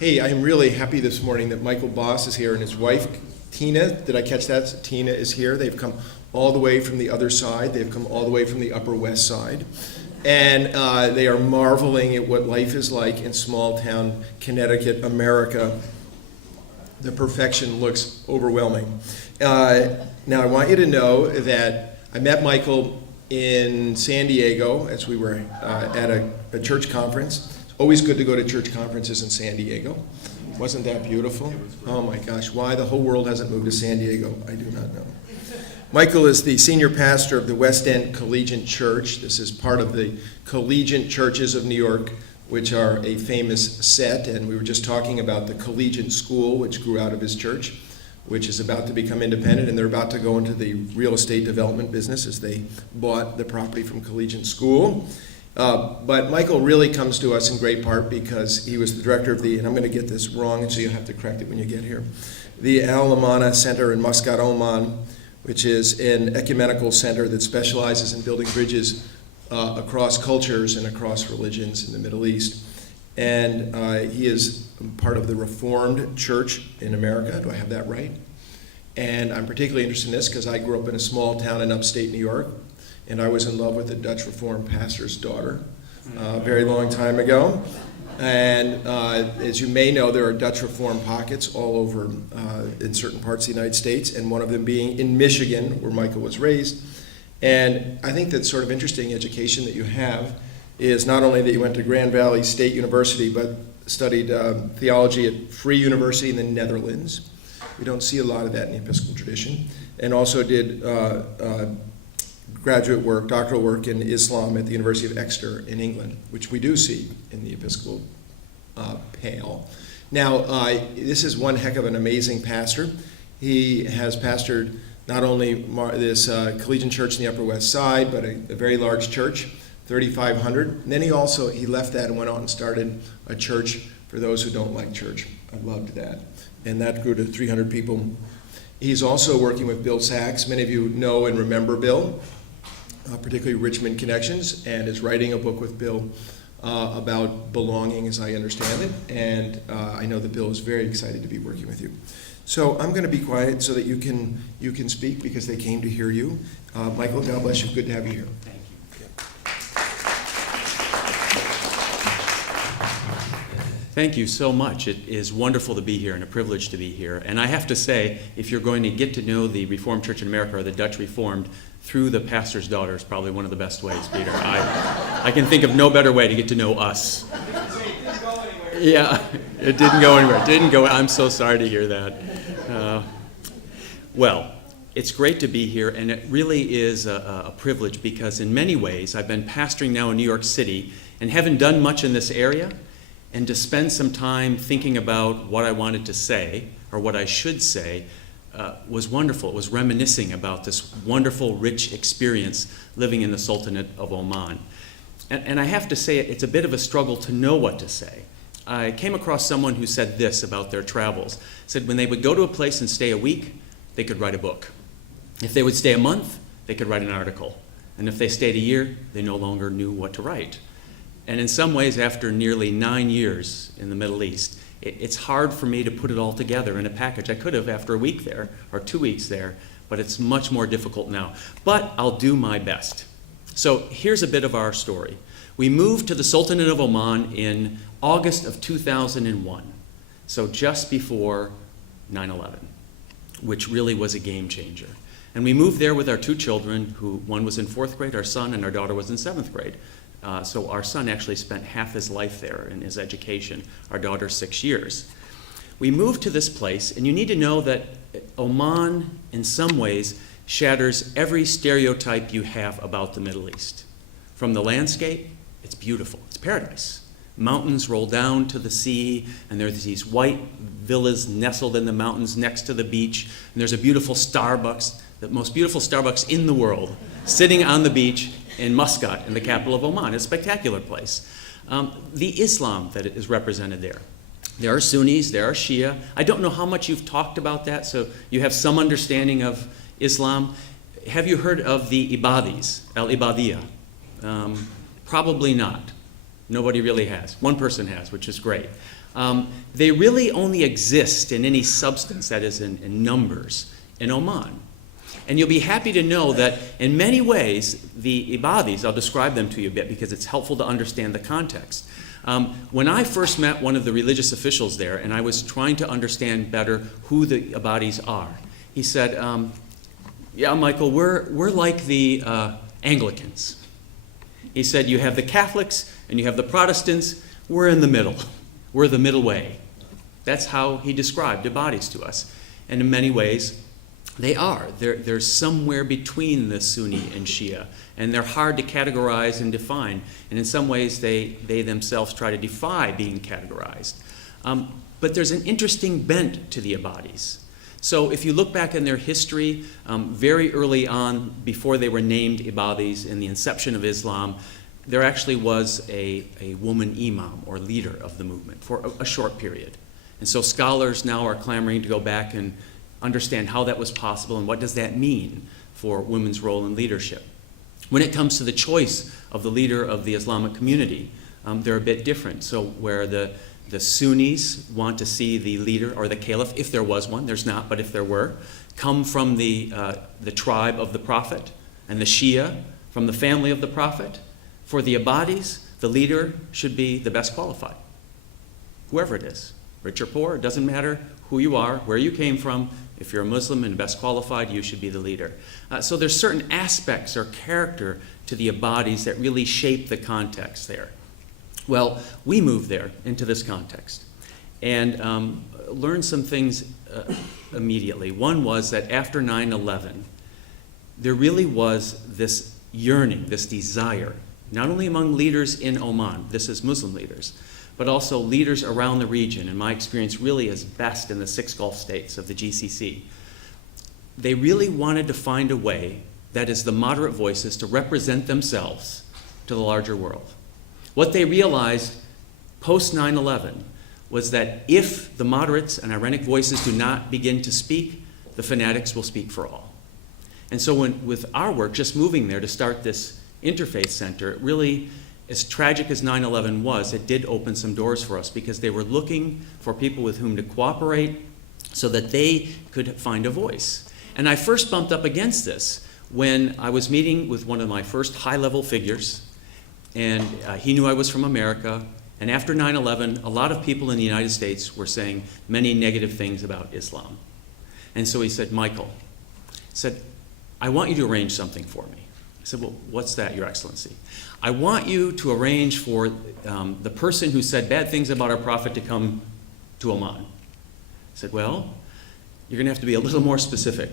Hey, I am really happy this morning that Michael Boss is here and his wife, Tina. Did I catch that? Tina is here. They've come all the way from the other side. They've come all the way from the Upper West Side. And they are marveling at what life is like in small town Connecticut, America. The perfection looks overwhelming. Now, I want you to know that I met Michael in San Diego as we were at a church conference. It's always good to go to church conferences in San Diego. Wasn't that beautiful? Oh my gosh, why the whole world hasn't moved to San Diego, I do not know. Michael is the senior pastor of the West End Collegiate Church. This is part of the Collegiate Churches of New York, which are a famous set, and we were just talking about the Collegiate School, which grew out of his church, which is about to become independent, and they're about to go into the real estate development business as they bought the property from Collegiate School. But Michael really comes to us in great part because he was the director of the, and I'm going to get this wrong, so you'll have to correct it when you get here, the Al Lamana Center in Muscat, Oman, which is an ecumenical center that specializes in building bridges across cultures and across religions in the Middle East. And he is part of the Reformed Church in America. Do I have that right? And I'm particularly interested in this because I grew up in a small town in upstate New York, and I was in love with a Dutch Reformed pastor's daughter a very long time ago. And as you may know, there are Dutch Reformed pockets all over in certain parts of the United States, and one of them being in Michigan, where Michael was raised. And I think that sort of interesting education that you have is not only that you went to Grand Valley State University, but studied theology at Free University in the Netherlands. We don't see a lot of that in the Episcopal tradition. And also did graduate work, doctoral work in Islam at the University of Exeter in England, which we do see in the Episcopal pale. Now, this is one heck of an amazing pastor. He has pastored not only this Collegiate Church in the Upper West Side, but a very large church, 3,500. And then he left that and went out and started a church for those who don't like church. I loved that. And that grew to 300 people. He's also working with Bill Sachs. Many of you know and remember Bill, particularly Richmond Connections, and is writing a book with Bill about belonging, as I understand it. And I know that Bill is very excited to be working with you. So I'm going to be quiet so that you can speak because they came to hear you. Michael, God bless you. Good to have you here. Thank you. Thank you so much. It is wonderful to be here and a privilege to be here. And I have to say, if you're going to get to know the Reformed Church in America or the Dutch Reformed through the pastor's daughter is probably one of the best ways, Peter. I can think of no better way to get to know us. Yeah, it didn't go anywhere. It didn't go. I'm so sorry to hear that. Well, it's great to be here, and it really is a privilege because in many ways I've been pastoring now in New York City and haven't done much in this area, and to spend some time thinking about what I wanted to say or what I should say was wonderful. It was reminiscing about this wonderful, rich experience living in the Sultanate of Oman. And I have to say, it's a bit of a struggle to know what to say. I came across someone who said this about their travels. Said when they would go to a place and stay a week, they could write a book. If they would stay a month, they could write an article. And if they stayed a year, they no longer knew what to write. And in some ways, after nearly 9 years in the Middle East, it's hard for me to put it all together in a package. I could have after a week there, or 2 weeks there, but it's much more difficult now. But I'll do my best. So here's a bit of our story. We moved to the Sultanate of Oman in August of 2001, so just before 9/11, which really was a game changer. And we moved there with our 2 children, who one was in 4th grade, our son, and our daughter was in 7th grade. So our son actually spent half his life there in his education, our daughter 6 years. We moved to this place, and you need to know that Oman, in some ways, shatters every stereotype you have about the Middle East. From the landscape, it's beautiful. It's paradise. Mountains roll down to the sea, and there's these white villas nestled in the mountains next to the beach, and there's a beautiful Starbucks, the most beautiful Starbucks in the world, sitting on the beach in Muscat, in the capital of Oman. It's a spectacular place. The Islam that is represented there. There are Sunnis, there are Shia. I don't know how much you've talked about that, so you have some understanding of Islam. Have you heard of the Ibadis, al-Ibadiyya? Probably not. Nobody really has. One person has, which is great. They really only exist in any substance, that is in numbers, in Oman. And you'll be happy to know that in many ways, the Ibadis, I'll describe them to you a bit because it's helpful to understand the context. When I first met one of the religious officials there, and I was trying to understand better who the Ibadis are, he said, yeah, Michael, we're like the Anglicans. He said, you have the Catholics and you have the Protestants. We're in the middle. We're the middle way. That's how he described Ibadis to us. And in many ways, they are. They're somewhere between the Sunni and Shia, and they're hard to categorize and define. And in some ways, they themselves try to defy being categorized. But there's an interesting bent to the Ibadis. So if you look back in their history, very early on, before they were named Ibadis in the inception of Islam, there actually was a woman imam or leader of the movement for a short period. And so scholars now are clamoring to go back and understand how that was possible and what does that mean for women's role in leadership. When it comes to the choice of the leader of the Islamic community, they're a bit different. So where the Sunnis want to see the leader or the caliph, if there was one, there's not, but if there were, come from the tribe of the Prophet, and the Shia from the family of the Prophet. For the Ibadis, the leader should be the best qualified, whoever it is, rich or poor, it doesn't matter who you are, where you came from. If you're a Muslim and best qualified, you should be the leader. So there's certain aspects or character to the Ibadis that really shape the context there. Well, we moved there into this context and learned some things immediately. One was that after 9/11, there really was this yearning, this desire, not only among leaders in Oman, this is Muslim leaders, but also leaders around the region, and my experience really is best in the 6 Gulf states of the GCC. They really wanted to find a way, that is the moderate voices, to represent themselves to the larger world. What they realized post 9/11 was that if the moderates and Iranic voices do not begin to speak, the fanatics will speak for all. And so with our work, just moving there to start this interfaith center, it really, as tragic as 9/11 was, it did open some doors for us because they were looking for people with whom to cooperate so that they could find a voice. And I first bumped up against this when I was meeting with one of my first high-level figures, and he knew I was from America. And after 9/11, a lot of people in the United States were saying many negative things about Islam. And so he said, Michael, I want you to arrange something for me. I said, well, what's that, Your Excellency? I want you to arrange for the person who said bad things about our prophet to come to Oman. I said, well, you're going to have to be a little more specific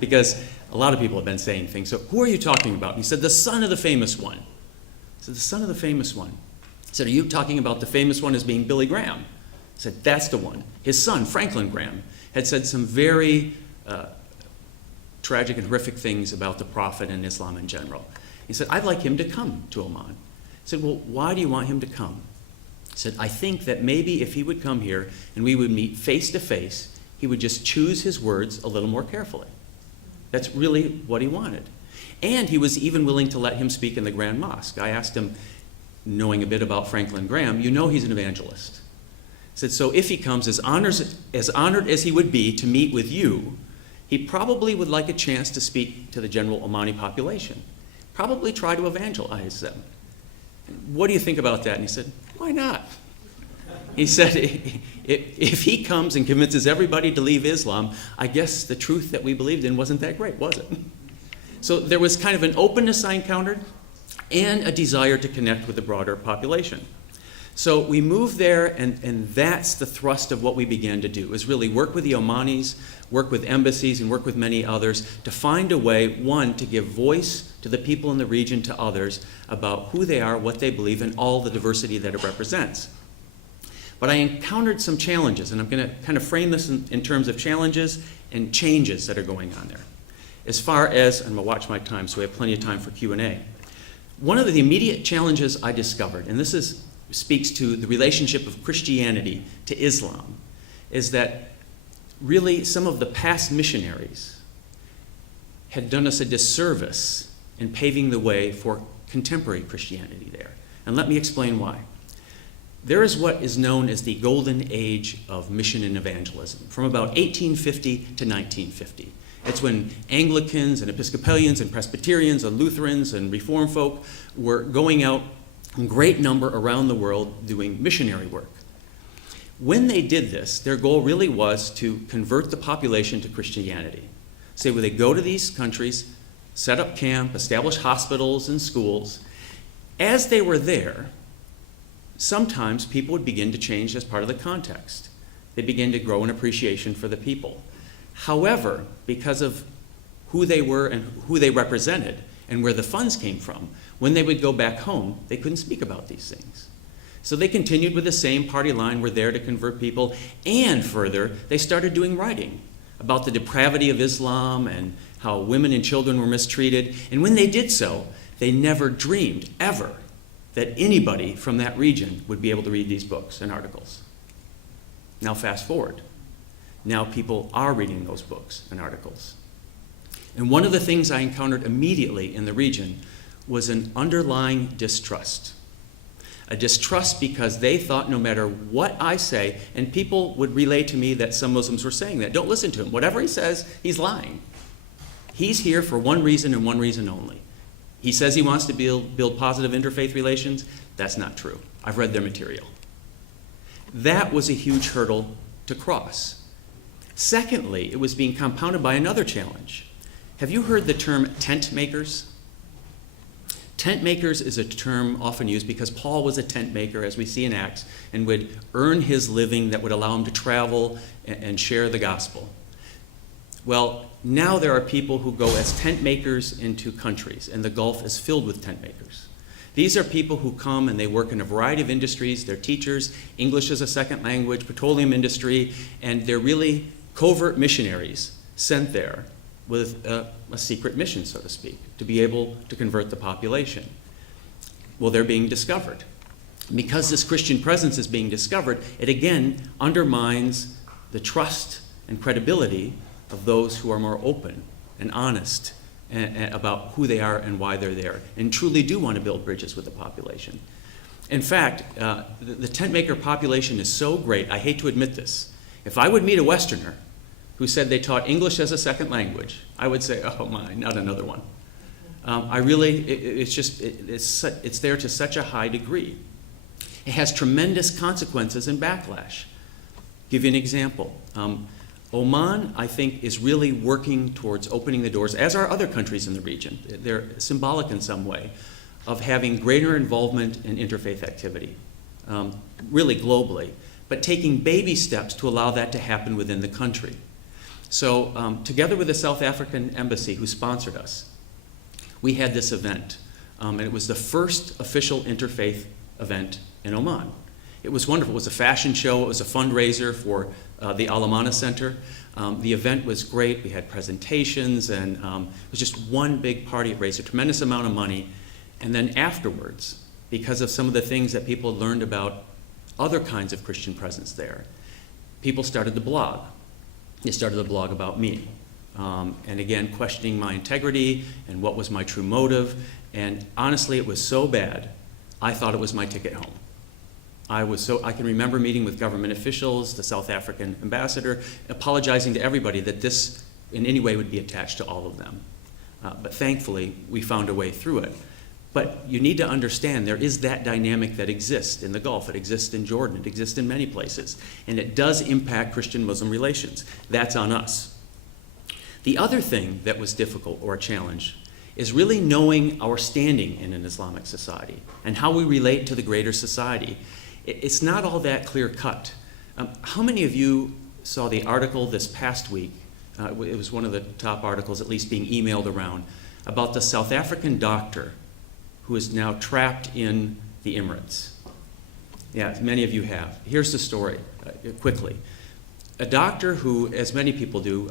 because a lot of people have been saying things. So who are you talking about? And he said, the son of the famous one. I said, the son of the famous one. He said, are you talking about the famous one as being Billy Graham? I said, that's the one. His son, Franklin Graham, had said some very tragic and horrific things about the Prophet and Islam in general. He said, I'd like him to come to Oman. I said, well, why do you want him to come? He said, I think that maybe if he would come here and we would meet face to face, he would just choose his words a little more carefully. That's really what he wanted. And he was even willing to let him speak in the Grand Mosque. I asked him, knowing a bit about Franklin Graham, you know he's an evangelist. I said, so if he comes, as honored as he would be to meet with you, he probably would like a chance to speak to the general Omani population. Probably try to evangelize them. What do you think about that? And he said, why not? He said, if he comes and convinces everybody to leave Islam, I guess the truth that we believed in wasn't that great, was it? So there was kind of an openness I encountered and a desire to connect with the broader population. So we moved there, and that's the thrust of what we began to do, is really work with the Omanis, work with embassies, and work with many others to find a way, one, to give voice to the people in the region, to others, about who they are, what they believe, and all the diversity that it represents. But I encountered some challenges, and I'm going to kind of frame this in terms of challenges and changes that are going on there. As far as, and I'm going to watch my time so we have plenty of time for Q&A. One of the immediate challenges I discovered, and this speaks to the relationship of Christianity to Islam, is that really some of the past missionaries had done us a disservice in paving the way for contemporary Christianity there. And let me explain why. there is what is known as the golden age of mission and evangelism, from about 1850 to 1950. It's when Anglicans and Episcopalians and Presbyterians and Lutherans and Reformed folk were going out in great number around the world doing missionary work. When they did this, their goal really was to convert the population to Christianity. So they go to these countries, set up camp, establish hospitals and schools. As they were there, sometimes people would begin to change as part of the context. They began to grow an appreciation for the people. However, because of who they were and who they represented and where the funds came from, when they would go back home, they couldn't speak about these things. So they continued with the same party line, we're there to convert people, and further, they started doing writing about the depravity of Islam and how women and children were mistreated. And when they did so, they never dreamed, ever, that anybody from that region would be able to read these books and articles. Now fast forward. Now people are reading those books and articles. And one of the things I encountered immediately in the region was an underlying distrust. A distrust because they thought no matter what I say, and people would relay to me that some Muslims were saying that, don't listen to him. Whatever he says, he's lying. He's here for one reason and one reason only. He says he wants to build positive interfaith relations. That's not true. I've read their material. That was a huge hurdle to cross. Secondly, it was being compounded by another challenge. Have you heard the term tent makers? Tent makers is a term often used because Paul was a tent maker, as we see in Acts, and would earn his living that would allow him to travel and share the gospel. Well, now there are people who go as tent makers into countries, and the Gulf is filled with tent makers. These are people who come and they work in a variety of industries. They're teachers, English as a second language, petroleum industry, and they're really covert missionaries sent there with a secret mission, so to speak, to be able to convert the population. Well, they're being discovered. Because this Christian presence is being discovered, it again undermines the trust and credibility of those who are more open and honest about who they are and why they're there, and truly do want to build bridges with the population. In fact, the tent maker population is so great, I hate to admit this. If I would meet a Westerner who said they taught English as a second language, I would say, oh my, not another one. It's there to such a high degree. It has tremendous consequences and backlash. Give you an example. Oman, I think, is really working towards opening the doors, as are other countries in the region. They're symbolic in some way of having greater involvement in interfaith activity, really globally, but taking baby steps to allow that to happen within the country. So together with the South African embassy who sponsored us, we had this event, and it was the first official interfaith event in Oman. It was wonderful. It was a fashion show. It was a fundraiser for the Alamana Center. The event was great. We had presentations, and it was just one big party. It raised a tremendous amount of money. And then afterwards, because of some of the things that people had learned about other kinds of Christian presence there, people started to blog. They started to blog about me. And again, questioning my integrity and what was my true motive. And honestly, it was so bad, I thought it was my ticket home. I can remember meeting with government officials, the South African ambassador, apologizing to everybody that this in any way would be attached to all of them. But thankfully, we found a way through it. But you need to understand there is that dynamic that exists in the Gulf. It exists in Jordan. It exists in many places. And it does impact Christian-Muslim relations. That's on us. The other thing that was difficult or a challenge is really knowing our standing in an Islamic society and how we relate to the greater society. It's not all that clear-cut. How many of you saw the article this past week? It was one of the top articles, at least being emailed around, about the South African doctor who is now trapped in the Emirates. Yeah, many of you have. Here's the story, quickly. A doctor who, as many people do,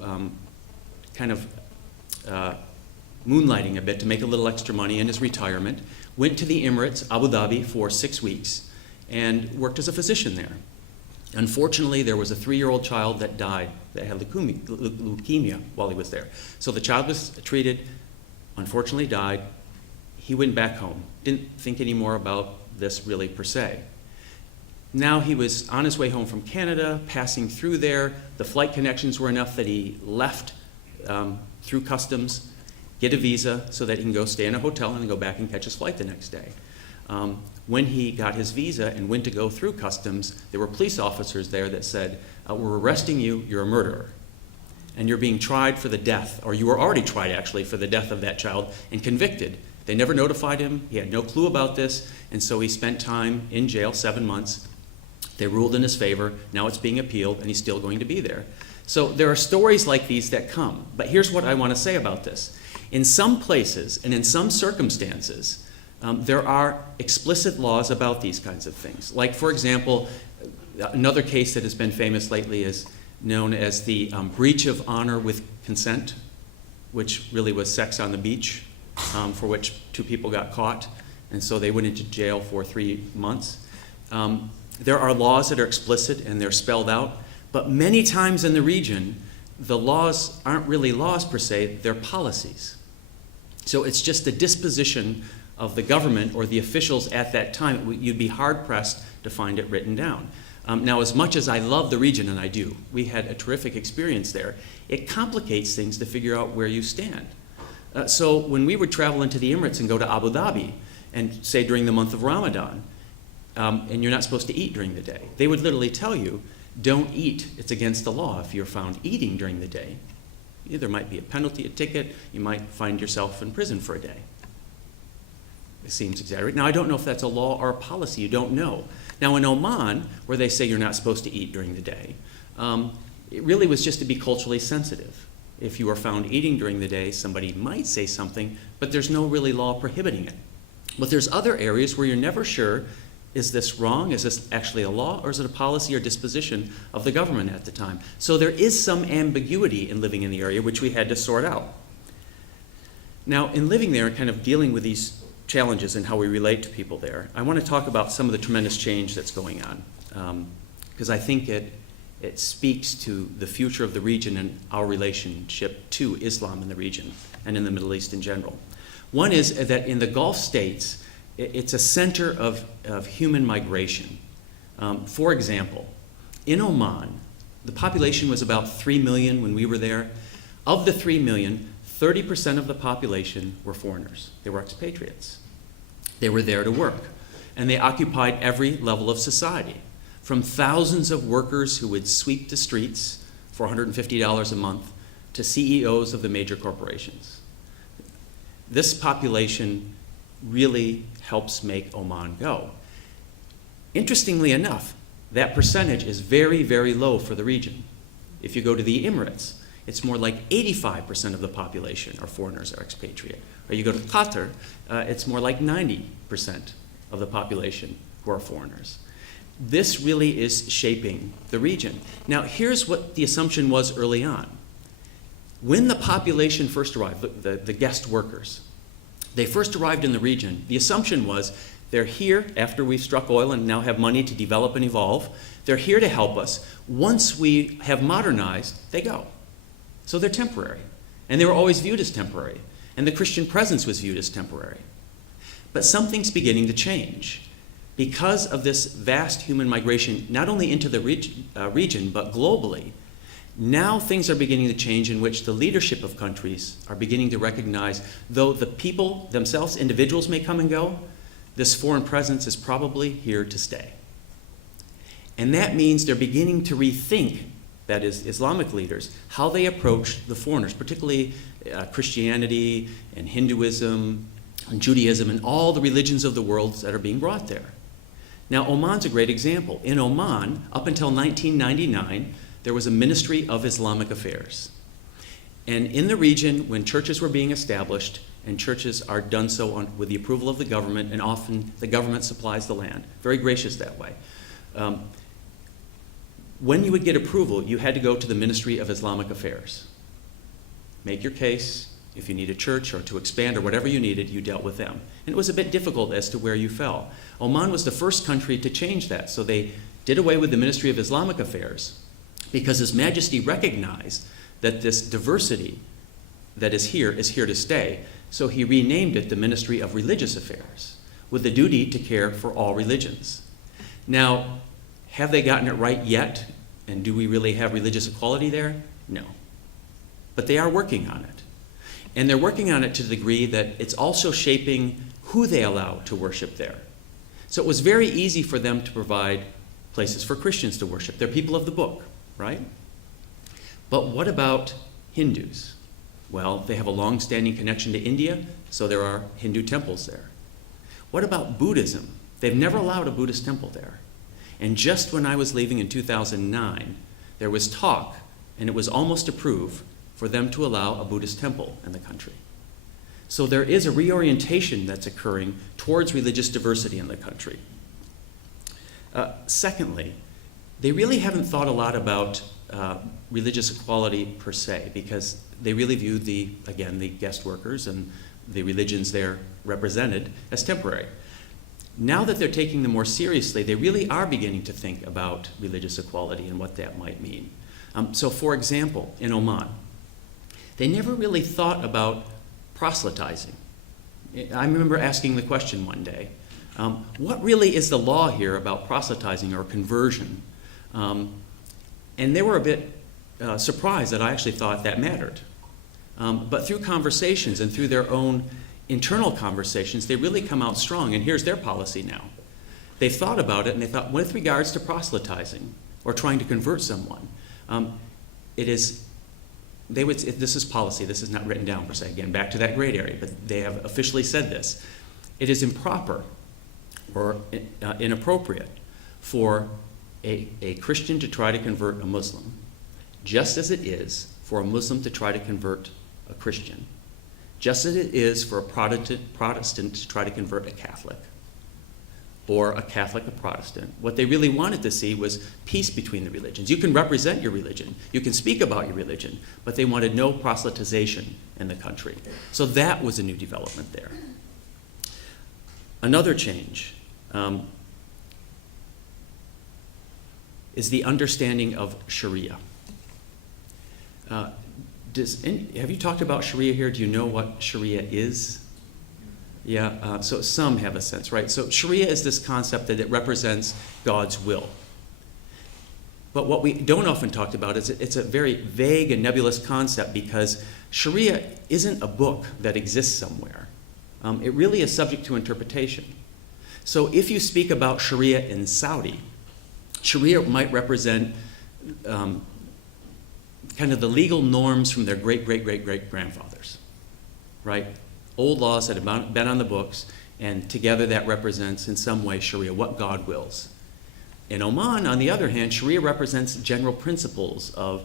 kind of moonlighting a bit to make a little extra money in his retirement, went to the Emirates, Abu Dhabi, for 6 weeks and worked as a physician there. Unfortunately, there was a 3-year-old child that died, that had leukemia while he was there. So the child was treated, unfortunately died. He went back home, didn't think any more about this really per se. Now he was on his way home from Canada, passing through there. The flight connections were enough that he left through customs, get a visa so that he can go stay in a hotel and then go back and catch his flight the next day. When he got his visa and went to go through customs, there were police officers there that said, we're arresting you, you're a murderer. And you're being tried for the death, or you were already tried actually for the death of that child and convicted. They never notified him, he had no clue about this, and so he spent time in jail, 7 months. They ruled in his favor, now it's being appealed, and he's still going to be there. So there are stories like these that come, but here's what I want to say about this. In some places and in some circumstances, there are explicit laws about these kinds of things. Like, for example, another case that has been famous lately is known as the breach of honor with consent, which really was sex on the beach, for which 2 people got caught, and so they went into jail for 3 months. There are laws that are explicit and they're spelled out, but many times in the region, the laws aren't really laws per se, they're policies. So it's just the disposition of the government or the officials at that time. You'd be hard-pressed to find it written down. Now, as much as I love the region, and I do, we had a terrific experience there, it complicates things to figure out where you stand. So when we would travel into the Emirates and go to Abu Dhabi, and say during the month of Ramadan, and you're not supposed to eat during the day, they would literally tell you, don't eat, it's against the law if you're found eating during the day. There might be a penalty, a ticket, you might find yourself in prison for a day. It seems exaggerated. Now, I don't know if that's a law or a policy, you don't know. Now, in Oman, where they say you're not supposed to eat during the day, it really was just to be culturally sensitive. If you are found eating during the day, somebody might say something, but there's no really law prohibiting it. But there's other areas where you're never sure, is this wrong? Is this actually a law, or is it a policy or disposition of the government at the time? So there is some ambiguity in living in the area, which we had to sort out. Now, in living there and kind of dealing with these challenges and how we relate to people there, I want to talk about some of the tremendous change that's going on, because I think it speaks to the future of the region and our relationship to Islam in the region and in the Middle East in general. One is that in the Gulf states, it's a center of human migration. For example, in Oman, the population was about 3 million when we were there. Of the 3 million, 30% of the population were foreigners. They were expatriates. They were there to work, and they occupied every level of society, from thousands of workers who would sweep the streets for $150 a month to CEOs of the major corporations. This population really helps make Oman go. Interestingly enough, that percentage is very, very low for the region. If you go to the Emirates, it's more like 85% of the population are foreigners or expatriate. Or you go to Qatar, it's more like 90% of the population who are foreigners. This really is shaping the region. Now, here's what the assumption was early on. When the population first arrived, the guest workers, they first arrived in the region, the assumption was they're here after we've struck oil and now have money to develop and evolve. They're here to help us. Once we have modernized, they go. So they're temporary. And they were always viewed as temporary. And the Christian presence was viewed as temporary. But something's beginning to change. Because of this vast human migration, not only into the region, but globally, now things are beginning to change in which the leadership of countries are beginning to recognize, though the people themselves, individuals may come and go, this foreign presence is probably here to stay. And that means they're beginning to rethink, that is, Islamic leaders, how they approach the foreigners, particularly Christianity and Hinduism and Judaism and all the religions of the world that are being brought there. Now, Oman's a great example. In Oman, up until 1999, there was a Ministry of Islamic Affairs. And in the region, when churches were being established, and churches are done so with the approval of the government, and often the government supplies the land, very gracious that way. When you would get approval, you had to go to the Ministry of Islamic Affairs. Make your case. If you need a church or to expand or whatever you needed, you dealt with them. And it was a bit difficult as to where you fell. Oman was the first country to change that, so they did away with the Ministry of Islamic Affairs because His Majesty recognized that this diversity that is here to stay, so he renamed it the Ministry of Religious Affairs, with the duty to care for all religions. Now, Have they gotten it right yet? And do we really have religious equality there? No. But they are working on it. And they're working on it to the degree that it's also shaping who they allow to worship there. So it was very easy for them to provide places for Christians to worship. They're people of the book, right? But what about Hindus? Well, they have a long-standing connection to India, so there are Hindu temples there. What about Buddhism? They've never allowed a Buddhist temple there. And just when I was leaving in 2009, there was talk, and it was almost approved, for them to allow a Buddhist temple in the country. So there is a reorientation that's occurring towards religious diversity in the country. Secondly, they really haven't thought a lot about religious equality per se, because they really view the guest workers and the religions there represented as temporary. Now that they're taking them more seriously, they really are beginning to think about religious equality and what that might mean. So for example, in Oman, they never really thought about proselytizing. I remember asking the question one day, what really is the law here about proselytizing or conversion? And they were a bit surprised that I actually thought that mattered. But through conversations and through their own internal conversations, they really come out strong, and here's their policy now. They've thought about it, and they thought, with regards to proselytizing or trying to convert someone, this is policy, this is not written down per se, again, back to that gray area, but they have officially said this. It is improper or inappropriate for a Christian to try to convert a Muslim, just as it is for a Muslim to try to convert a Christian, just as it is for a Protestant to try to convert a Catholic, or a Catholic a Protestant. What they really wanted to see was peace between the religions. You can represent your religion, you can speak about your religion, but they wanted no proselytization in the country. So that was a new development there. Another change is the understanding of Sharia. Have you talked about Sharia here? Do you know what Sharia is? Yeah, so some have a sense, right? So Sharia is this concept that it represents God's will. But what we don't often talk about is it's a very vague and nebulous concept, because Sharia isn't a book that exists somewhere. It really is subject to interpretation. So if you speak about Sharia in Saudi, Sharia might represent kind of the legal norms from their great-great-great-great-grandfathers, right? Old laws that have been on the books, and together that represents in some way Sharia, what God wills. In Oman, on the other hand, Sharia represents general principles of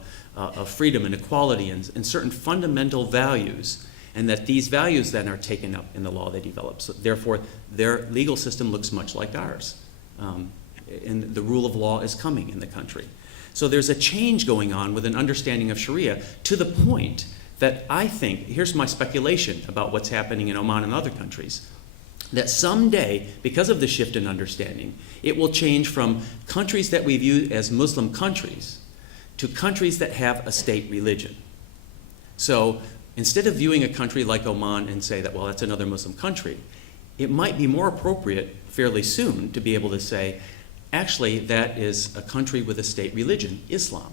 freedom and equality and certain fundamental values, and that these values then are taken up in the law they develop. So therefore, their legal system looks much like ours. And the rule of law is coming in the country. So there's a change going on with an understanding of Sharia, to the point that I think, here's my speculation about what's happening in Oman and other countries, that someday, because of the shift in understanding, it will change from countries that we view as Muslim countries to countries that have a state religion. So instead of viewing a country like Oman and say that, well, that's another Muslim country, it might be more appropriate fairly soon to be able to say, actually, that is a country with a state religion, Islam.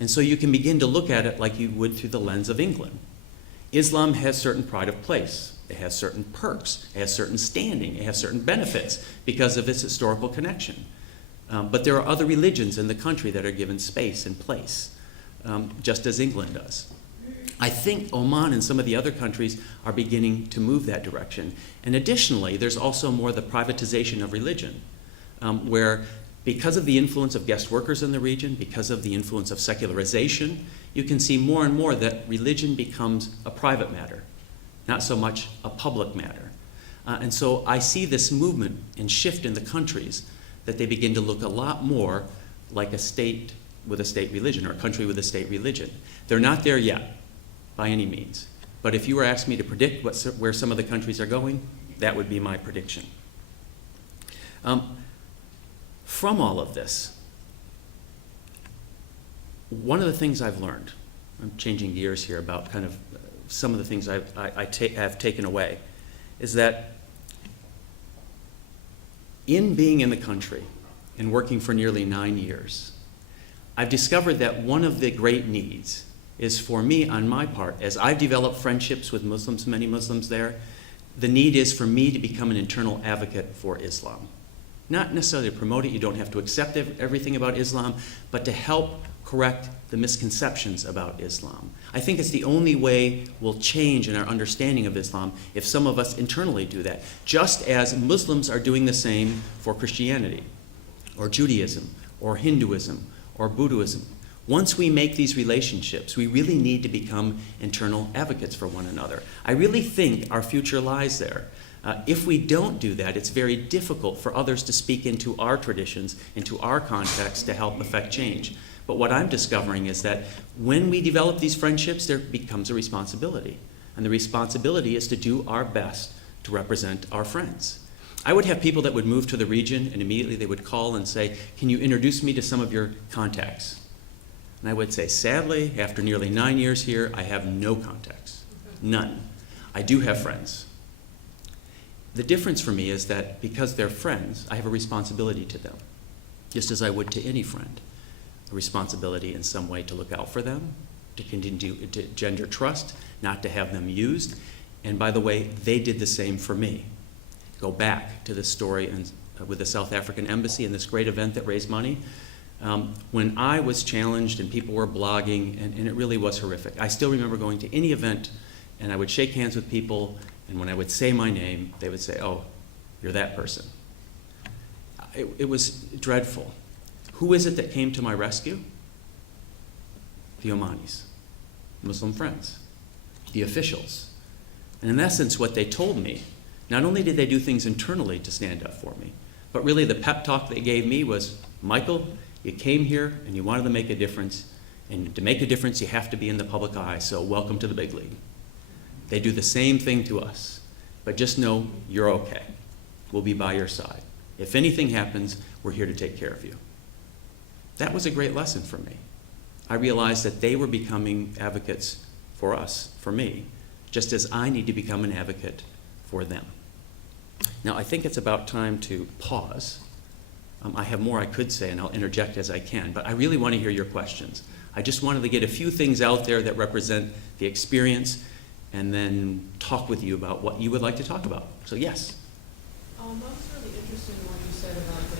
And so you can begin to look at it like you would through the lens of England. Islam has certain pride of place. It has certain perks. It has certain standing. It has certain benefits because of its historical connection. But there are other religions in the country that are given space and place, just as England does. I think Oman and some of the other countries are beginning to move that direction. And additionally, there's also more the privatization of religion, where because of the influence of guest workers in the region, because of the influence of secularization, you can see more and more that religion becomes a private matter, not so much a public matter. And so I see this movement and shift in the countries, that they begin to look a lot more like a state with a state religion, or a country with a state religion. They're not there yet, by any means. But if you were asked me to predict where some of the countries are going, that would be my prediction. From all of this, one of the things I've learned, I'm changing gears here about kind of some of the things have taken away, is that in being in the country, and working for nearly 9 years, I've discovered that one of the great needs is for me, on my part, as I've developed friendships with Muslims, many Muslims there, the need is for me to become an internal advocate for Islam. Not necessarily to promote it, you don't have to accept everything about Islam, but to help correct the misconceptions about Islam. I think it's the only way we'll change in our understanding of Islam if some of us internally do that, just as Muslims are doing the same for Christianity, or Judaism, or Hinduism, or Buddhism. Once we make these relationships, we really need to become internal advocates for one another. I really think our future lies there. If we don't do that, it's very difficult for others to speak into our traditions, into our context, to help affect change. But what I'm discovering is that when we develop these friendships, there becomes a responsibility. And the responsibility is to do our best to represent our friends. I would have people that would move to the region, and immediately they would call and say, "Can you introduce me to some of your contacts?" And I would say, sadly, after nearly 9 years here, I have no contacts. None. I do have friends. The difference for me is that because they're friends, I have a responsibility to them, just as I would to any friend. A responsibility in some way to look out for them, to continue to gender trust, not to have them used. And by the way, they did the same for me. Go back to the story with the South African Embassy and this great event that raised money. When I was challenged and people were blogging, and it really was horrific. I still remember going to any event, and I would shake hands with people, and when I would say my name, they would say, "Oh, you're that person." It was dreadful. Who is it that came to my rescue? The Omanis, Muslim friends, the officials. And in essence, what they told me, not only did they do things internally to stand up for me, but really the pep talk they gave me was, "Michael, you came here and you wanted to make a difference, and to make a difference you have to be in the public eye, so welcome to the big league." They do the same thing to us, but just know you're okay. We'll be by your side. If anything happens, we're here to take care of you. That was a great lesson for me. I realized that they were becoming advocates for us, for me, just as I need to become an advocate for them. Now, I think it's about time to pause. I have more I could say, and I'll interject as I can, but I really want to hear your questions. I just wanted to get a few things out there that represent the experience, and then talk with you about what you would like to talk about. So, yes? I was really interested in what you said about the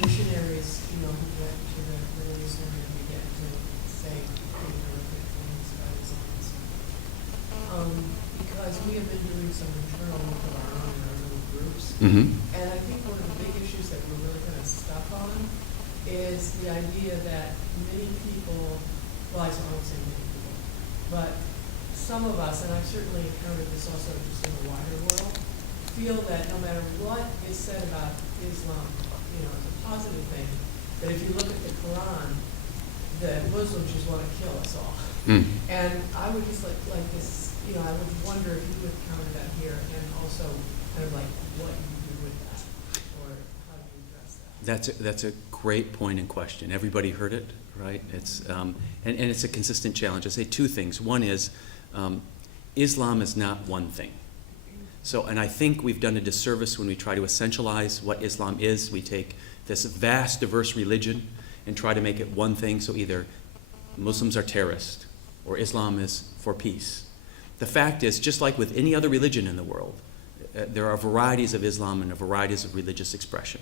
missionaries, who get to the Middle East and we get to say horrific things about Islam. Because we have been doing some internal work of our own in our little groups. Mm-hmm. And I think one of the big issues that we're really kind of stuck on is the idea that many people, well, I won't say many people, but some of us, and I've certainly encountered this also just in the wider world, feel that no matter what is said about Islam, it's a positive thing, that if you look at the Quran, the Muslims just want to kill us all. Mm. And I would just like this, I would wonder if you would counter that here, and also kind of like what you do with that, or how do you address that? That's a great point and question. Everybody heard it, right? It's and it's a consistent challenge. I say two things. One is Islam is not one thing. So, and I think we've done a disservice when we try to essentialize what Islam is. We take this vast, diverse religion and try to make it one thing. So either Muslims are terrorists or Islam is for peace. The fact is, just like with any other religion in the world, there are varieties of Islam and varieties of religious expression.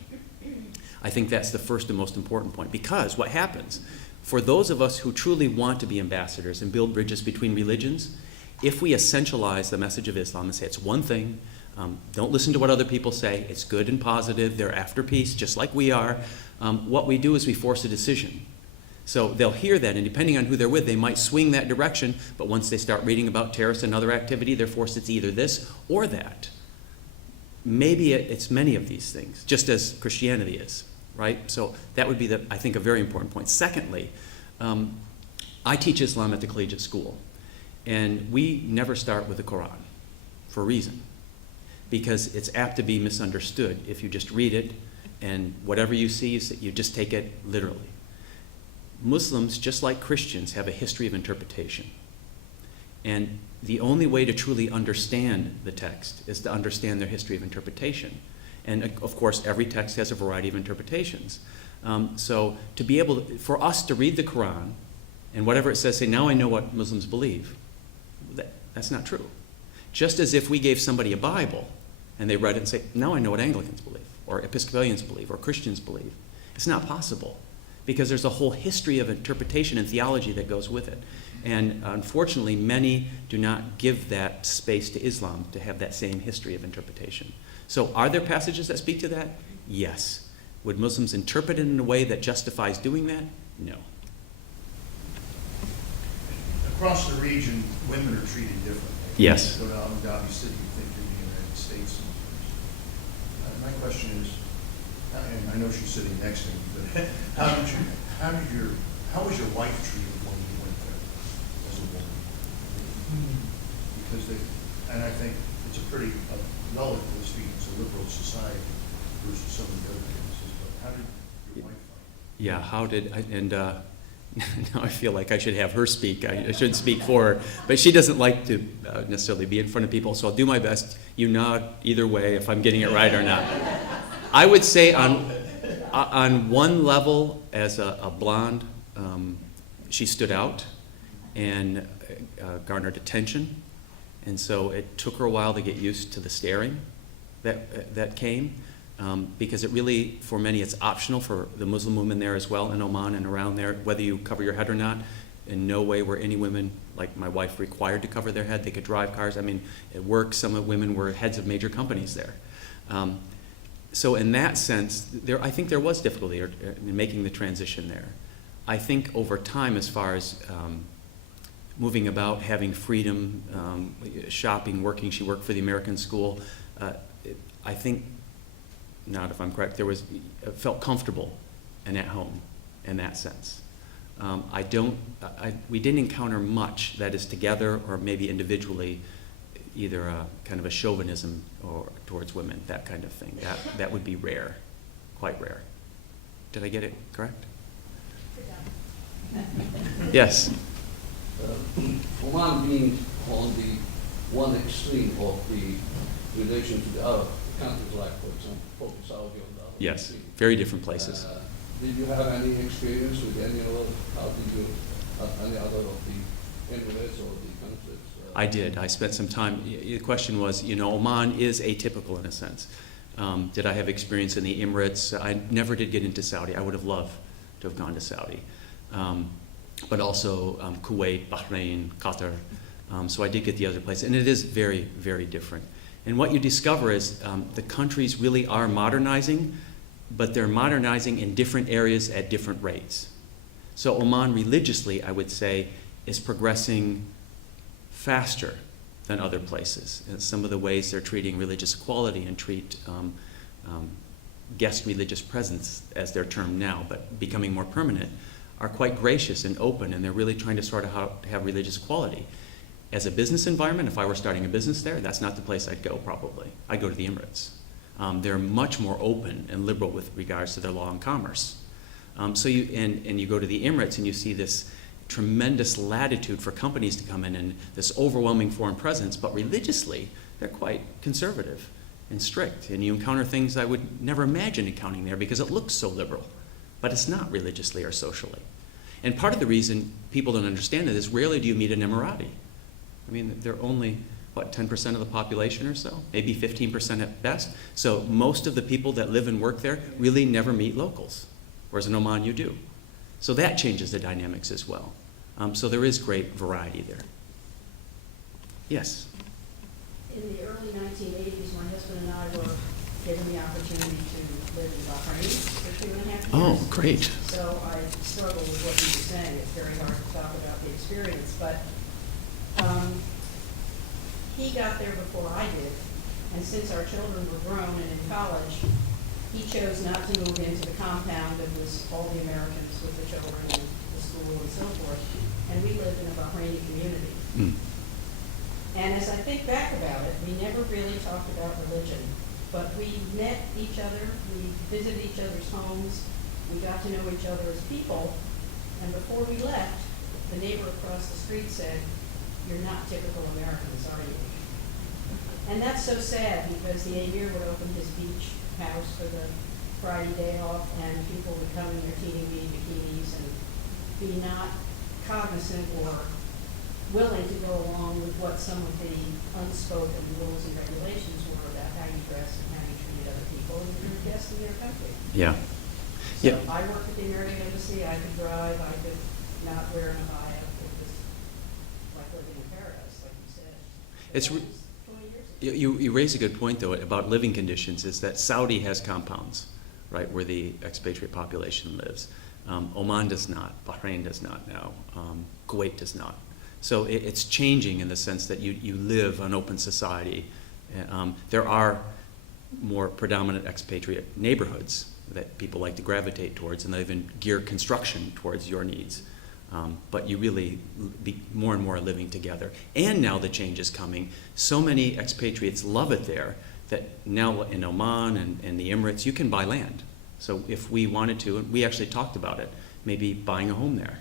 I think that's the first and most important point, because what happens, for those of us who truly want to be ambassadors and build bridges between religions, if we essentialize the message of Islam and say it's one thing, don't listen to what other people say, it's good and positive, they're after peace, just like we are, what we do is we force a decision. So they'll hear that, and depending on who they're with, they might swing that direction, but once they start reading about terrorists and other activity, they're forced it's either this or that. Maybe it's many of these things, just as Christianity is, right? So that would be, I think, a very important point. Secondly, I teach Islam at the Collegiate School. And we never start with the Quran, for a reason. Because it's apt to be misunderstood if you just read it, and whatever you see, you just take it literally. Muslims, just like Christians, have a history of interpretation. And the only way to truly understand the text is to understand their history of interpretation. And of course, every text has a variety of interpretations. So to be able to, for us to read the Quran and whatever it says, say, now I know what Muslims believe, that's not true. Just as if we gave somebody a Bible and they read it and say, now I know what Anglicans believe, or Episcopalians believe, or Christians believe. It's not possible, because there's a whole history of interpretation and theology that goes with it. And unfortunately, many do not give that space to Islam to have that same history of interpretation. So are there passages that speak to that? Yes. Would Muslims interpret it in a way that justifies doing that? No. Across the region, women are treated differently. Yes. Go to Abu Dhabi City, you think you're the United States. My question is, and I know she's sitting next to me, but how was your wife treated when you went there as a woman? Because and I think it's a pretty, relatively speaking, it's a liberal society versus some of the other places, but how did your wife find it? Yeah, how did, now I feel like I should have her speak. I shouldn't speak for her. But she doesn't like to necessarily be in front of people, so I'll do my best. You nod either way if I'm getting it right or not. I would say on one level, as a blonde, she stood out and garnered attention. And so it took her a while to get used to the staring that came. Because it really, for many, it's optional for the Muslim women there as well in Oman and around there, whether you cover your head or not. In no way were any women, like my wife, required to cover their head. They could drive cars. I mean, at work, some of women were heads of major companies there. So in that sense, I think there was difficulty in making the transition there. I think over time, as far as moving about, having freedom, shopping, working, she worked for the American school, I think, not if I'm correct, felt comfortable and at home in that sense. We didn't encounter much that is together or maybe individually, either a kind of a chauvinism or towards women, that kind of thing. That would be rare, quite rare. Did I get it correct? Yes. Oman being on the one extreme of the relation to the Arab countries, like, for example, Saudi on the other Yes, extreme. very different places. Did you have any experience with any other, any other of the Emirates or the countries? I did. I spent some time. The question was, Oman is atypical in a sense. Did I have experience in the Emirates? I never did get into Saudi. I would have loved to have gone to Saudi. But also Kuwait, Bahrain, Qatar. So I did get the other places. And it is very, very different. And what you discover is the countries really are modernizing, but they're modernizing in different areas at different rates. So Oman religiously, I would say, is progressing faster than other places. And some of the ways they're treating religious equality and treat guest religious presence, as they're termed now, but becoming more permanent, are quite gracious and open, and they're really trying to sort out have religious equality. As a business environment, if I were starting a business there, that's not the place I'd go probably. I'd go to the Emirates. They're much more open and liberal with regards to their law and commerce. So you go to the Emirates and you see this tremendous latitude for companies to come in and this overwhelming foreign presence, but religiously, they're quite conservative and strict. And you encounter things I would never imagine encountering there because it looks so liberal, but it's not religiously or socially. And part of the reason people don't understand it is rarely do you meet an Emirati. I mean, they're only, 10% of the population or so? Maybe 15% at best. So most of the people that live and work there really never meet locals, whereas in Oman you do. So that changes the dynamics as well. So there is great variety there. Yes? In the early 1980s, my husband and I were given the opportunity to live in Bahrain for 2.5 years. Oh, great. So I struggle with what you were saying. It's very hard to talk about the experience, but he got there before I did, and since our children were grown and in college, he chose not to move into the compound that was all the Americans with the children and the school and so forth, and we lived in a Bahraini community. Mm. And as I think back about it, we never really talked about religion, but we met each other, we visited each other's homes, we got to know each other as people, and before we left, the neighbor across the street said, "You're not typical Americans, are you?" And that's so sad because the Emir would open his beach house for the Friday day off, and people would come in their teeny weeny bikinis and be not cognizant or willing to go along with what some of the unspoken rules and regulations were about how you dress and how you treated other people, and you're a guest in their country. Yeah. So Yeah. I worked at the American Embassy, I could drive, I could not wear an abaya. It was like living in paradise, like you said. But It's that re- was 20 years ago. You raise a good point, though, about living conditions, is that Saudi has compounds, right, where the expatriate population lives. Oman does not, Bahrain does not now, Kuwait does not. So it's changing in the sense that you live an open society. There are more predominant expatriate neighborhoods that people like to gravitate towards, and they even gear construction towards your needs. But you really be more and more living together. And now the change is coming. So many expatriates love it there that now in Oman and the Emirates, you can buy land. So if we wanted to, and we actually talked about it, maybe buying a home there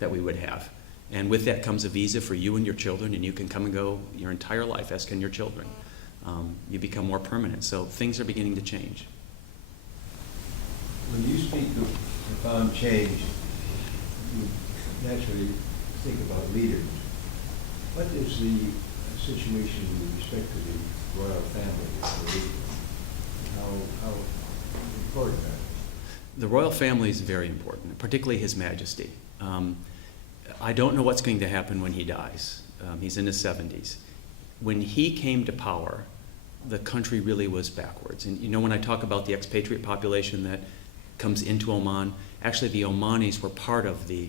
that we would have. And with that comes a visa for you and your children, and you can come and go your entire life, as can your children. You become more permanent. So things are beginning to change. When you speak of profound change, you naturally think about leaders. What is the situation with respect to the royal family of the leader? How important that is? The royal family is very important, particularly His Majesty. I don't know what's going to happen when he dies. He's in his 70s. When he came to power, the country really was backwards. And you know, when I talk about the expatriate population that comes into Oman, actually the Omanis were part of the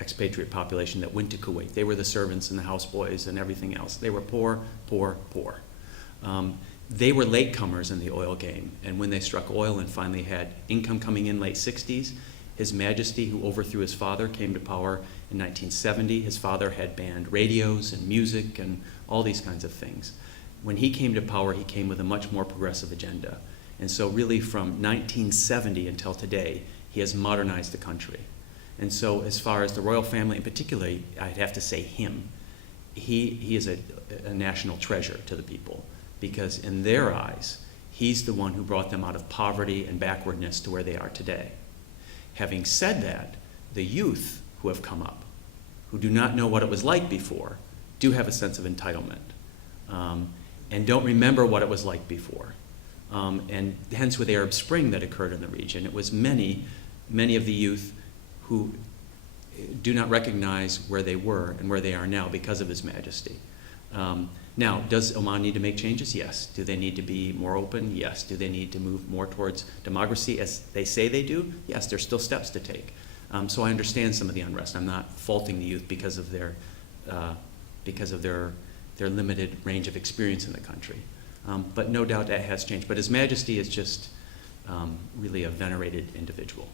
expatriate population that went to Kuwait. They were the servants and the houseboys and everything else. They were poor, poor, poor. They were latecomers in the oil game, and when they struck oil and finally had income coming in late 60s, His Majesty, who overthrew his father, came to power in 1970. His father had banned radios and music and all these kinds of things. When he came to power, he came with a much more progressive agenda. And so really from 1970 until today, he has modernized the country. And so as far as the royal family in particular, I'd have to say him. He is a national treasure to the people, because in their eyes, he's the one who brought them out of poverty and backwardness to where they are today. Having said that, the youth who have come up, who do not know what it was like before, do have a sense of entitlement, and don't remember what it was like before. And hence with the Arab Spring that occurred in the region, it was many of the youth who do not recognize where they were and where they are now because of His Majesty. Now, does Oman need to make changes? Yes. Do they need to be more open? Yes. Do they need to move more towards democracy as they say they do? Yes, there's still steps to take. So I understand some of the unrest. I'm not faulting the youth because of their limited range of experience in the country. But no doubt that has changed. But His Majesty is just really a venerated individual.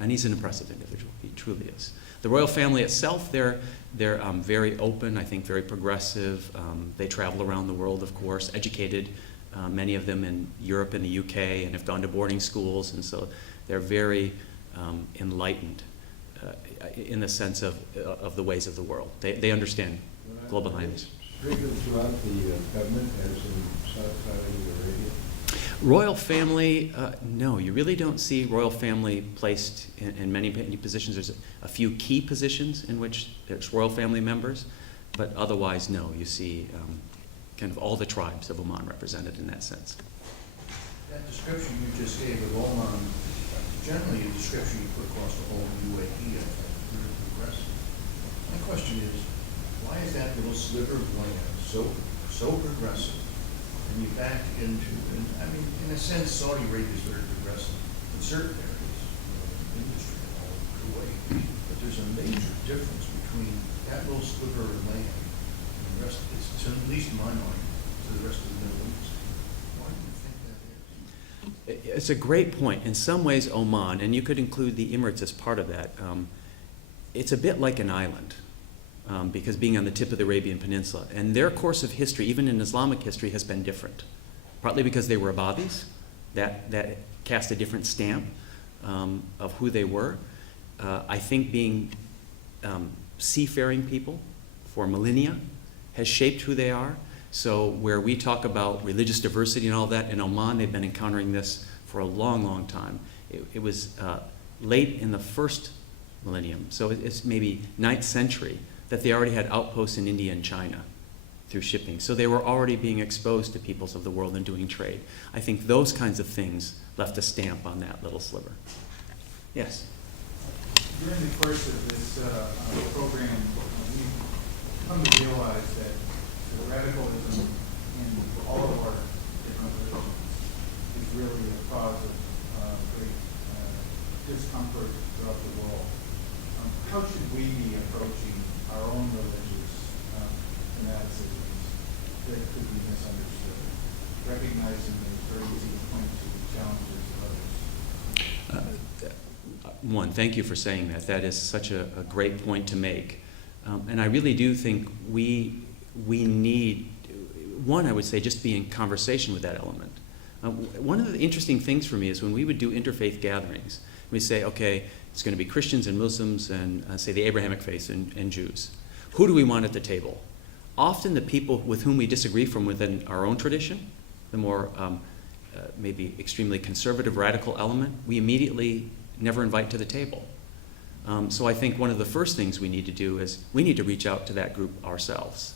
And he's an impressive individual. He truly is. The royal family itself, they're very open, I think very progressive. They travel around the world, of course, educated, many of them in Europe and the UK, and have gone to boarding schools. And so they're very enlightened in the sense of the ways of the world. They understand global dynamics. Sprinkled throughout the government, as in Saudi Arabia? Royal family, no, you really don't see royal family placed in many positions. There's a few key positions in which there's royal family members, but otherwise, no, you see kind of all the tribes of Oman represented in that sense. That description you just gave of Oman, generally a description you put across the whole UAE, I think, very progressive. My question is, why is that little sliver of land so progressive? And you back into, and I mean, in a sense, Saudi Arabia is very progressive in certain areas, industry and all of Kuwait. But there's a major difference between that little sliver of land and the rest, it's, at least in my mind, to the rest of the Middle East. Why do you think that is? It's a great point. In some ways, Oman, and you could include the Emirates as part of that, it's a bit like an island. Because being on the tip of the Arabian Peninsula. And their course of history, even in Islamic history, has been different. Partly because they were Abadis, that cast a different stamp of who they were. I think being seafaring people for millennia has shaped who they are. So where we talk about religious diversity and all that, in Oman they've been encountering this for a long, long time. It was late in the first millennium, so it's maybe 9th century, that they already had outposts in India and China through shipping. So they were already being exposed to peoples of the world and doing trade. I think those kinds of things left a stamp on that little sliver. Yes? During the course of this program, we've come to realize that the radicalism in all of our different religions is really a cause of great discomfort throughout the world. How should we be approaching our own religious fanaticisms that could be misunderstood, recognizing that it's very easy to point to the challenges of others? One, thank you for saying that. That is such a great point to make. And I really do think we need, one, I would say, just be in conversation with that element. One of the interesting things for me is when we would do interfaith gatherings, we say, okay, it's going to be Christians and Muslims and, say, the Abrahamic faith and Jews. Who do we want at the table? Often the people with whom we disagree from within our own tradition, the more maybe extremely conservative, radical element, we immediately never invite to the table. So I think one of the first things we need to do is we need to reach out to that group ourselves.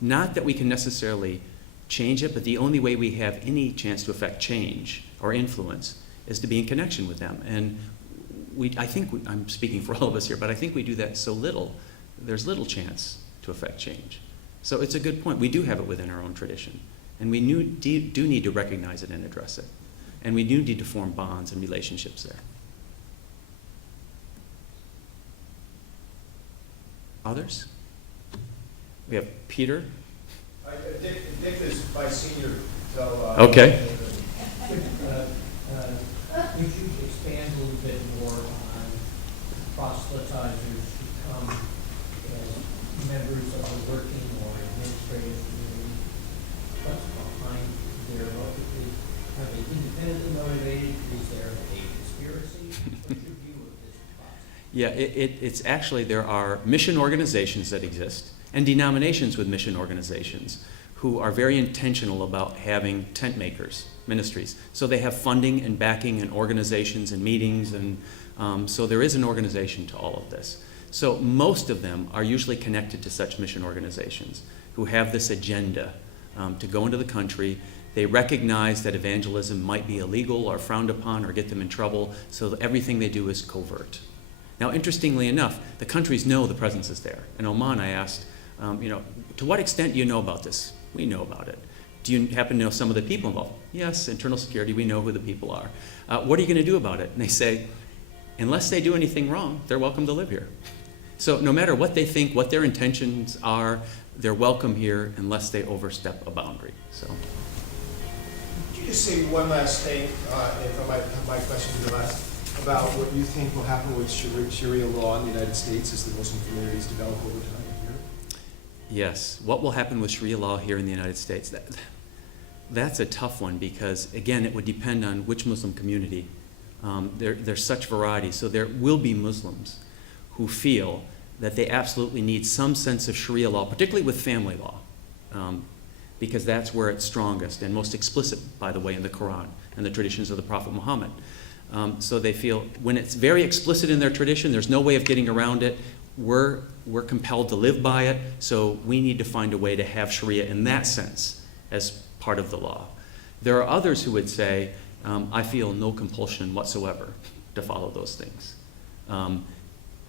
Not that we can necessarily change it, but the only way we have any chance to affect change or influence is to be in connection with them. And I'm speaking for all of us here, but I think we do that so little, there's little chance to affect change. So it's a good point. We do have it within our own tradition. And we do need to recognize it and address it. And we do need to form bonds and relationships there. Others? We have Peter. Dick is my senior, so... Okay. Would you expand a little bit more on proselytizers who come as members of a working or administrative community? What's behind their motive? Are they independently motivated? Is there a conspiracy? What's your view of this process? Yeah, it's actually, there are mission organizations that exist and denominations with mission organizations who are very intentional about having tent makers, ministries. So they have funding and backing and organizations and meetings, and so there is an organization to all of this. So most of them are usually connected to such mission organizations who have this agenda to go into the country. They recognize that evangelism might be illegal or frowned upon or get them in trouble, so everything they do is covert. Now, interestingly enough, the countries know the presence is there. In Oman, I asked, to what extent do you know about this? We know about it. Do you happen to know some of the people involved? Yes, internal security, we know who the people are. What are you going to do about it? And they say, unless they do anything wrong, they're welcome to live here. So no matter what they think, what their intentions are, they're welcome here unless they overstep a boundary. So. Could you just say one last thing, if I might have my question to the last, about what you think will happen with Sharia law in the United States as the Muslim communities develop over time here? Yes. What will happen with Sharia law here in the United States? That's a tough one because, again, it would depend on which Muslim community. There's such variety. So there will be Muslims who feel that they absolutely need some sense of Sharia law, particularly with family law, because that's where it's strongest and most explicit, by the way, in the Quran and the traditions of the Prophet Muhammad. So they feel when it's very explicit in their tradition, there's no way of getting around it. We're compelled to live by it, so we need to find a way to have Sharia in that sense as part of the law. There are others who would say, I feel no compulsion whatsoever to follow those things.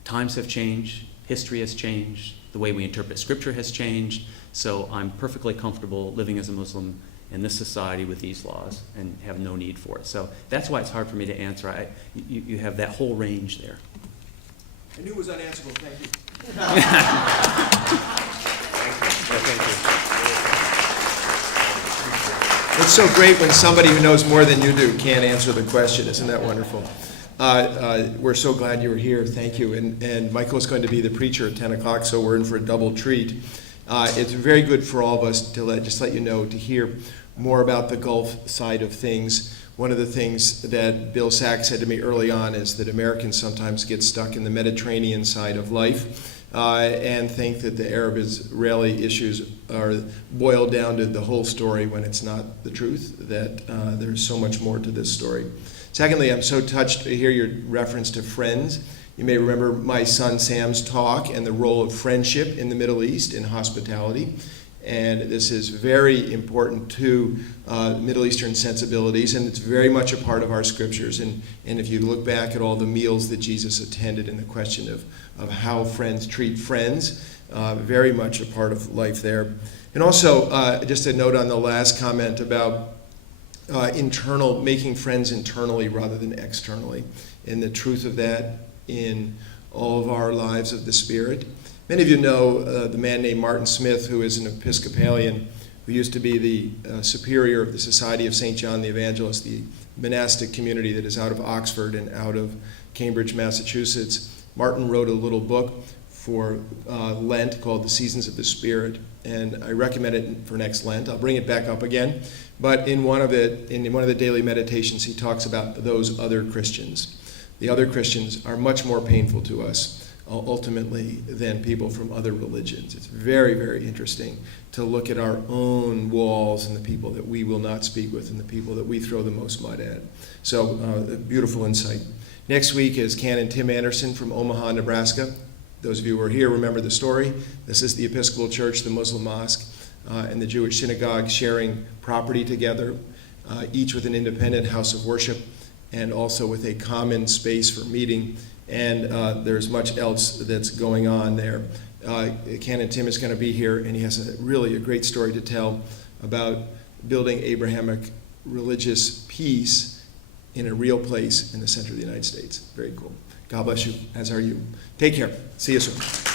Times have changed, history has changed, the way we interpret scripture has changed, so I'm perfectly comfortable living as a Muslim in this society with these laws and have no need for it. So that's why it's hard for me to answer. You have that whole range there. I knew it was unanswerable. Thank you. It's so great when somebody who knows more than you do can't answer the question. Isn't that wonderful? We're so glad you were here. Thank you. And Michael's going to be the preacher at 10 o'clock, so we're in for a double treat. It's very good for all of us to let you know, to hear more about the Gulf side of things. One of the things that Bill Sachs said to me early on is that Americans sometimes get stuck in the Mediterranean side of life. and think that the Arab-Israeli issues are boiled down to the whole story when it's not the truth, that there's so much more to this story. Secondly, I'm so touched to hear your reference to friends. You may remember my son Sam's talk and the role of friendship in the Middle East in hospitality. And this is very important to Middle Eastern sensibilities, and it's very much a part of our scriptures. And if you look back at all the meals that Jesus attended and the question of how friends treat friends, very much a part of life there. And also, just a note on the last comment about making friends internally rather than externally, and the truth of that in all of our lives of the Spirit. Many of you know the man named Martin Smith, who is an Episcopalian, who used to be the superior of the Society of St. John the Evangelist, the monastic community that is out of Oxford and out of Cambridge, Massachusetts. Martin wrote a little book for Lent called The Seasons of the Spirit, and I recommend it for next Lent. I'll bring it back up again. But in one of the daily meditations, he talks about those other Christians. The other Christians are much more painful to us ultimately than people from other religions. It's very, very interesting to look at our own walls and the people that we will not speak with and the people that we throw the most mud at. So, a beautiful insight. Next week is Canon Tim Anderson from Omaha, Nebraska. Those of you who are here remember the story. This is the Episcopal Church, the Muslim mosque, and the Jewish synagogue sharing property together, each with an independent house of worship and also with a common space for meeting. And there's much else that's going on there. Canon Tim is going to be here, and he has a great story to tell about building Abrahamic religious peace in a real place in the center of the United States. Very cool. God bless you, as are you. Take care. See you soon.